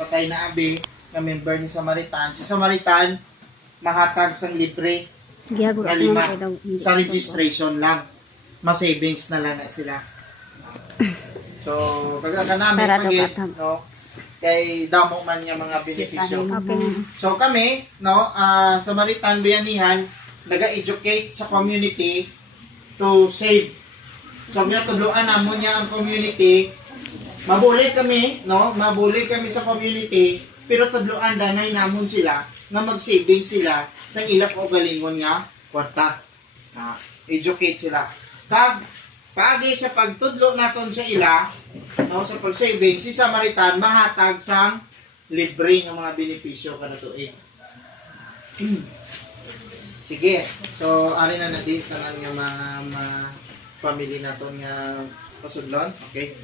patay na abi nga member ni Samaritan. Si Samaritan mahatag sang libre Gihagod nga ako lima man kay daw. sa registration lang. Ma-savings na lang na sila. So, kagaga namin Para daw pagit, katam. no? Kay damo man nga mga benepisyo. Okay. So kami, no, Samaritan Bayanihan, naga-educate sa community to save. So ginatudloan namon niya ang community. Mabuli kami, no? Mabuli kami sa community, pero tudloan danay namon sila nga mag-saving sila sa ilap o galingon nga kwarta. Educate sila. Kag pagi sa pagtudlo naton sa ila, no, sa pag-saving, si Samaritan mahatag sang libre nga mga benepisyo kada tuig. Sige. So ari na di tanan nga mga family naton nga pasudlon. Okay.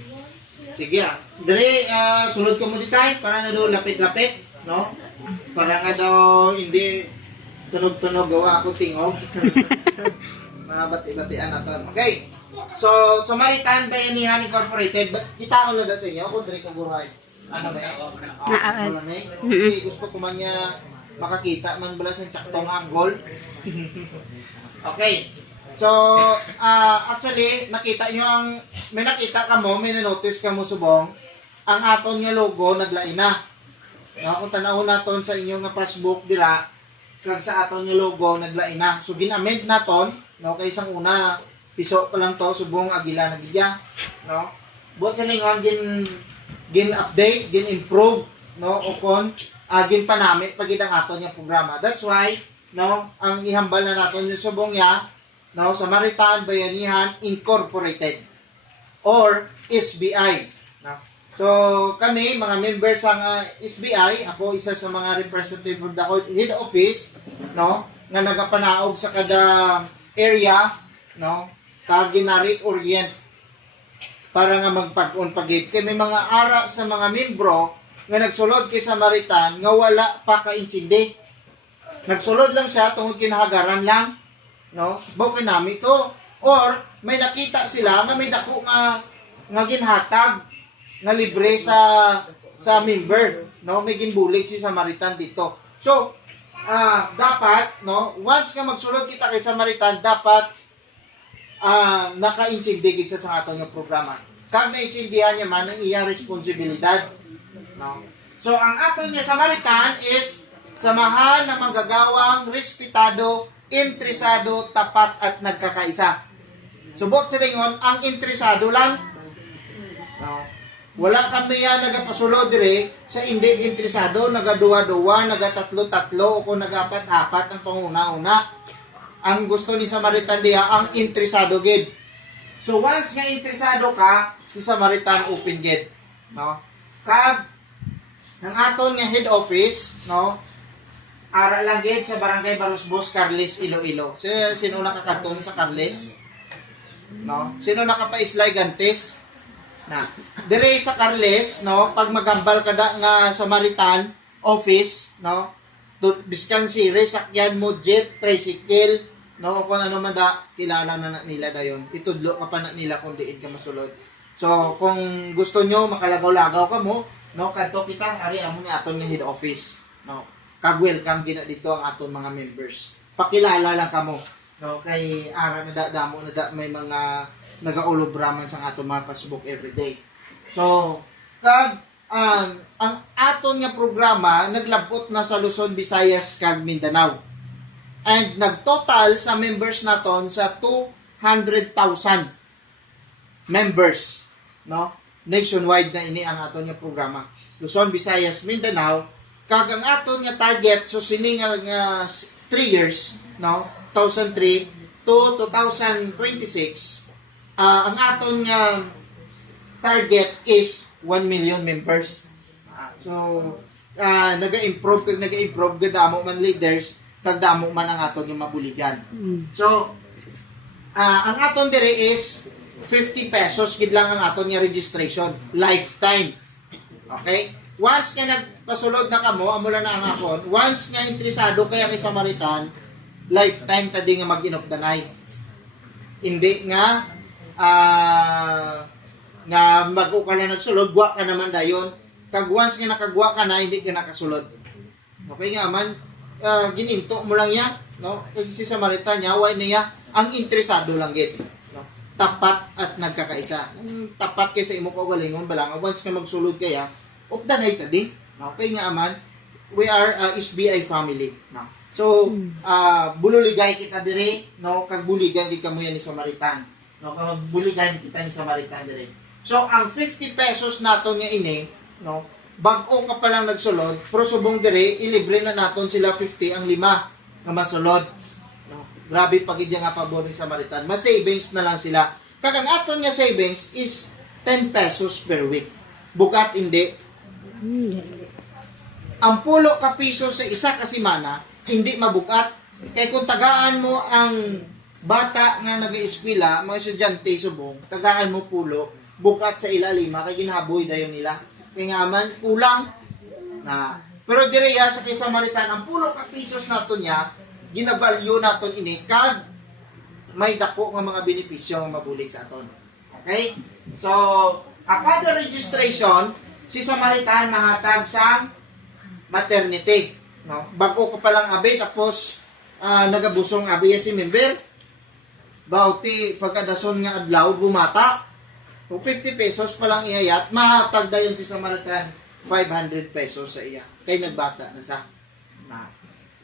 Sige. Dire sulod ko mo di tay para na do lapit-lapit, no? Para nga daw hindi tunog-tunog gawa ako tingog. Mga bati-batian naton. Okay. So, Samaritan Bayanihan Incorporated, kita ko na sa inyo kung diri ko buhay. Ano ba yan? Wala na eh. Okay, gusto ko man niya makakita man bala sa tsaktong angle. Okay. So, actually, nakita nyo may nakita ka mo, may na-notice ka mo subong, ang aton nga logo naglain na. Kung tanawon naton sa inyong nga passbook dira, kag sa aton nga logo naglain na. So, ginamend naton, no, kay isang una, piso pa lang to, subong agila na gidya, no? Buot sa lingon, gin-update, gin-improve, no? O kon, gin-panamit pag ang aton yung programa. That's why, no, ang ihambal na natin yung subong ya, no, Samaritan Bayanihan Incorporated, or SBI. No? So, kami, mga members ng SBI, ako isa sa mga representative of the head office, no, nga nagapanaog sa kada area, no, kaginari orient para nga magpag-on-pagib. Kaya may mga ara sa mga membro nga nagsulod kay Samaritan nga wala pa kaintindi. Nagsulod lang siya tungod kinahagaran lang, no? Bawkin nami to. Or may nakita sila nga may dako nga ginhatag nga libre sa member, no? May ginbulig si Samaritan dito. So, dapat, no, once nga magsulod kita kay Samaritan, dapat naka-intindigid sa aton yung programa. Kag naintindihan niya man ang iya responsibilidad. No? So, ang aton niya Samaritan is samahan ng manggagawang respetado, interesado, tapat at nagkakaisa. Subot sa lingon, ang interesado lang. No? Wala kami nagapasulod dire sa hindi interesado, nagaduwa-duwa, nagatatlo-tatlo, o kung nagapat-apat ang panguna-una. Ang gusto ni Samaritan diha ang interesado gid. So once nga interesado ka, si Samaritan open gid, no? Kag ang aton nga head office, no? Ara lang gid sa Barangay Barusbos, Carles, Iloilo. Sino nakakadto sa Carles? No? Sino nakapaislay Gantes? Na. Dire sa Carles, no, pag magambal kada nga Samaritan office, no? Biskan series, sakyan mo jeep, tricycle, no, kung ano man da, kilala na nila dayon. Itudlo ka pa na nila kung diin ka masulod. So, kung gusto nyo, makalagaw-lagaw ka mo, no, kanto kita, ari amo ni aton nga head office, no. Kag-welcome gina dito ang aton mga members. Pakilala lang kamo, no, kay ara na damo na may mga nagaulubraman sa aton mga Facebook everyday. So, kag ang aton nga programa naglabot na sa Luzon, Visayas kag Mindanao. And nagtotal sa members naton sa 200,000 members, no? Nationwide na ini ang aton nga programa. Luzon, Visayas, Mindanao, kag ang aton nga target so sini nga 3 years, no? 2003 to 2026. Ang aton nga target is 1 million members. So naga-improve gud man leaders, pagdamo man ang aton yung mabuligan. So, ang aton dire is 50 pesos gid lang ang aton nga registration, lifetime. Okay? Once nga nagpasulod na kamo, amo na ang akon, once nga interesado kaya kay Samaritan, lifetime tadi nga mag-inopdanay. Hindi nga nga mag-o ka na nagsulod, wa ka naman dayon, Kag once nga nakagwa ka na, hindi ka nakasulod. Okay nga man, gininto mo lang yan, no? Kag si Samaritan niya, way niya, ang interesado lang gid. No? Tapat at nagkakaisa. Tapat kay sa imo kaugalingon balang once nga magsulod kaya, updanay ta di. Okay nga man, we are SBI family. No? So, bululigay kita dire, no? Kag buligan gid kamo yan ni Samaritan. No? Kag buligan kita ni Samaritan dire. So, ang 50 pesos naton nga ini, no? Bag-o ka pa lang nagsulod, pero subong dire, ilibre na naton sila 50 ang 5 nga masulod. No? Grabe pagid nga pabor ni Samaritan. Mas savings na lang sila. Kag ang aton nga savings is 10 pesos per week. Bukat hindi. Ang pulo ka piso sa isa ka semana, hindi mabukat. Kay kung tagaan mo ang bata nga nag-eskwela, mga estudyante subong, tagaan mo pulo, bukat sa ilalim, kay ginaboy dayon nila. Kaya nga man, kulang. Pero direya sa kay Samaritan, ang pulo ka pisos nato niya, ginabalyo naton ini, kag may dako nga mga benepisyo nga mabulig sa aton. Okay? So, upon the registration, si Samaritan mahatag sa maternity. No? Bago ko palang abi, tapos nagabusong abi si member, bauti pagkadason nga adlaw, bumata. So, 50 pesos pa lang ihayat, mahatag dayon si Samaritan 500 pesos sa iya. Kay nagbata na sa.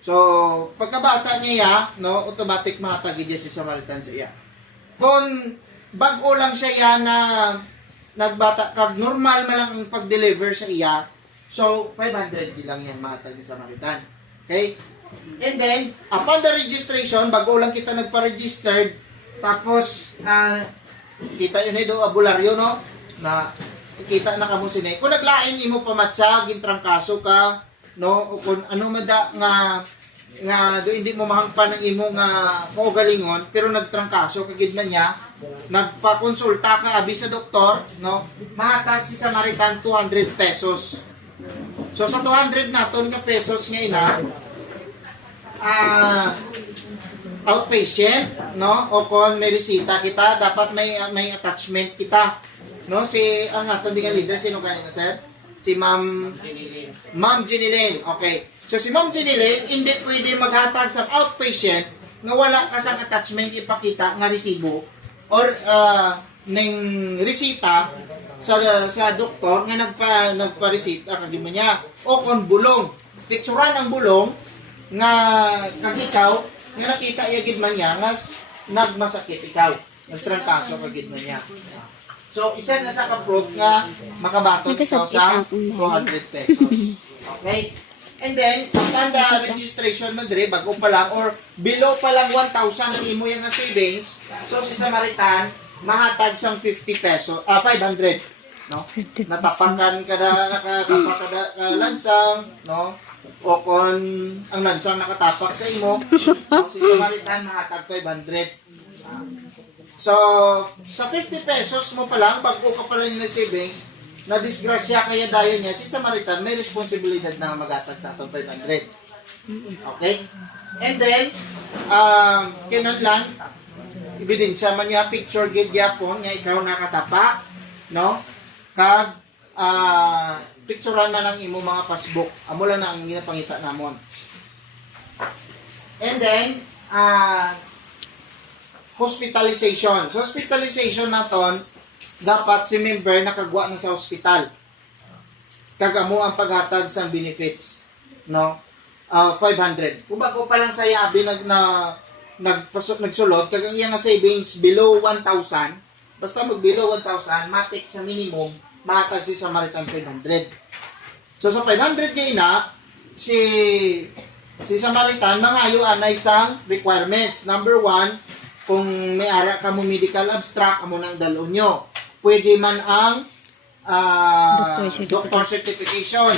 So, pagkabata niya, no, automatic mahatag niya si Samaritan sa iya. Kung bago lang siya na nagbata, kag normal man lang ang pag-deliver sa iya, so 500 lang yan mahatag ni Samaritan. Okay? And then, upon the registration, bago lang kita nagpa-registered, tapos, kita yun do abularyo, no? Na kita na kamo sinay. Kung naglain imo pamatsa, gintrangkaso ka, no? O kung ano mada nga do hindi mo mahangpan ng imo nga kaugalingon, pero nagtrangkaso kagid man niya, nagpa-konsulta ka abi sa doktor, no? Mahatag si Samaritan 200 pesos. So sa 200 naton nga pesos nga ina, outpatient, no? O kung may resita kita, dapat may attachment kita. No? Si ang aton nga leader, sino kanina sir? Si Ma'am Jenilyn. Okay. So si Ma'am Jenilyn, hindi pwede maghatag sa outpatient nga wala ka sang attachment ipakita nga resibo or ning resita sa doktor nga nagpa-resita kag niya. O kung bulong, picturean ang bulong nga kag ikaw nga nakita yagid man niya nga nagmasakit ikaw, nagtrangkaso kagid man niya. So isa na sa ka-proof nga makabaton ikaw sa 200 pesos. Okay? And then upon the registration mo dire bago pa lang or below pa lang 1,000 ang imo yang savings, so si Samaritan mahatag sang 50 pesos, 500, no? Natapakan kada lansang, no? O kung ang lansang nakatapak sa imo, si Samaritan mahatag 500. So, sa 50 pesos mo pa lang, bago ka pala nila savings, na disgrasya kaya dayon niya, si Samaritan may responsibilidad na maghatag sa atong 500. Okay? And then, kinanlan, ebidensya man niya, picture gid yapon, nga ikaw nakatapak, no? Kag, picturean man ang imo mga passbook. Amo lang na ang ginapangita namon. And then, hospitalization. So, hospitalization naton, dapat si member nakagwa na sa hospital. Kagamo ang paghatag sa benefits. No? 500. Kung bago pa lang saya, abi nagsulod, kagang iya nga savings below 1,000, basta mag below 1,000, matik sa minimum, mahatag si Samaritan 500. So, sa 500 niya ina, si Samaritan, mangayo anay isang requirements. Number 1, kung may ara ka mo medical abstract, amo nang dalon nyo. Pwede man ang doctor certification.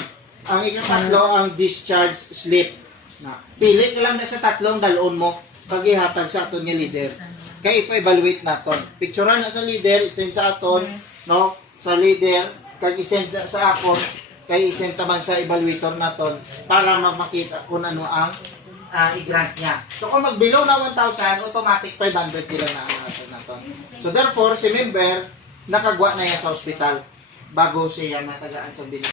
Ang ikatatlo, ang discharge slip. Pili ka lang na sa tatlong dalon mo pag ihatag sa aton nga leader. Kaya ipa-evaluate naton. Picturean na sa leader, isend sa aton, no? Sa leader, kag isend sa akon, kay isend taman sa evaluator naton para makita kung ano ang i-grant niya. So kung mag-below na 1,000, automatic 500 kilo na ang naton. So therefore, si member nakagwa na yan sa ospital bago siya matagaan sa